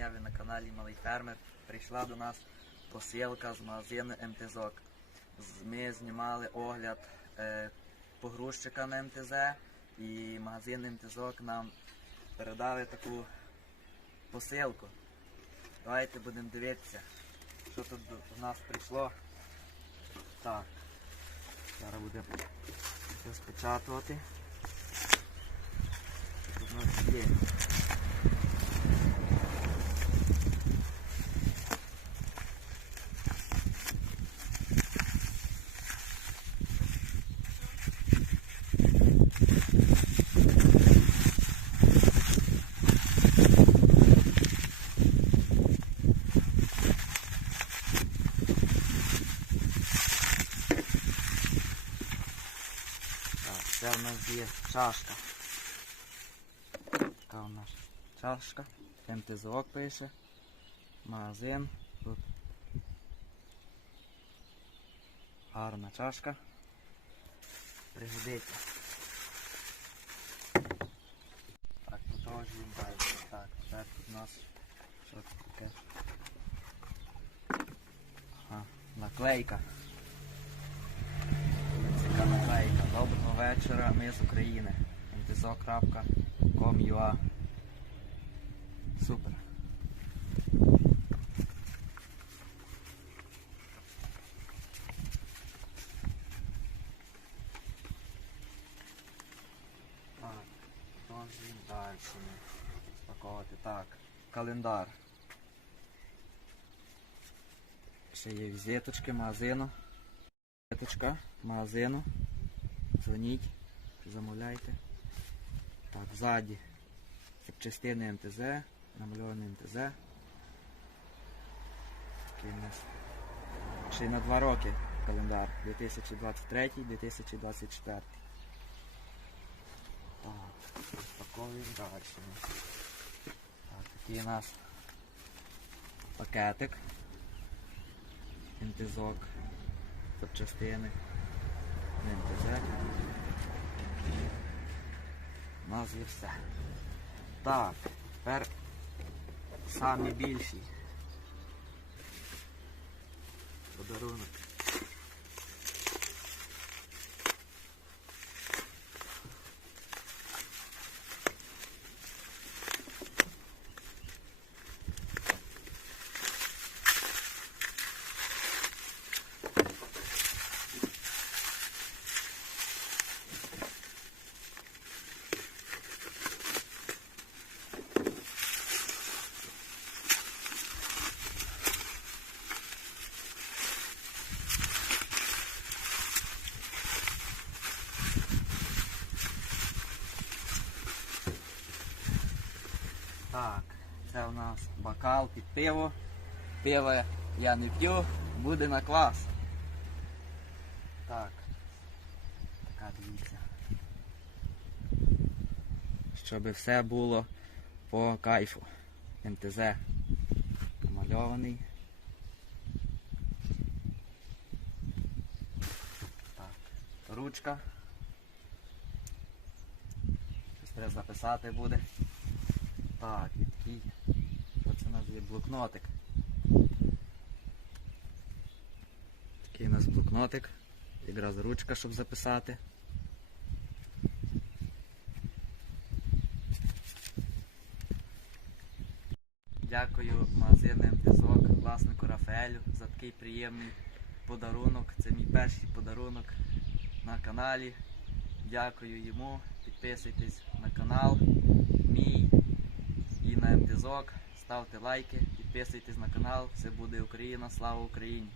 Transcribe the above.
дня ви на каналі Малий Фермер. Прийшла до нас посилка з магазину МТЗОК. Ми знімали огляд е, погрузчика на МТЗ і магазин МТЗОК нам передали таку посилку. Давайте будемо дивитися, що тут до нас прийшло. Так, зараз будемо розпечатувати. Тут у нас є? Так, це в нас є чашка. Така у нас чашка. МТЗОК пише. Магазин. Тут гарна чашка. Пригодиться. Так, продовжуємо далі. Так, тепер тут у нас що таке? Ага, наклейка. Цяка наклейка. Вечора, ми з України. mtzo.com.ua Супер. Так, продовжуємо далі. Спаковувати. Так, календар. Ще є візиточки магазину. Візиточка магазину. Дзвоніть, замовляйте. Так, ззаді запчастини МТЗ, намальований МТЗ. Такий у нас. Ще на два роки календар. 2023-2024. Так, розпаковуємо далі. Так, такий у нас пакетик. МТЗок. Запчастини. МТЗ. У нас є все. Так, тепер самі. Подарунок. Так, це у нас бокал під пиво. Пиво я не п'ю, буде на клас. Так. Така дивіться. Щоб все було по кайфу. МТЗ намальований. Ручка. Щось треба записати буде. Так, і такий. Що у нас є блокнотик? Такий у нас блокнотик. Якраз ручка, щоб записати. Дякую магазину МТЗОК, власнику Рафаелю за такий приємний подарунок. Це мій перший подарунок на каналі. Дякую йому. Підписуйтесь на канал МТЗОК. Ставте лайки, підписуйтесь на канал. Це буде Україна. Слава Україні!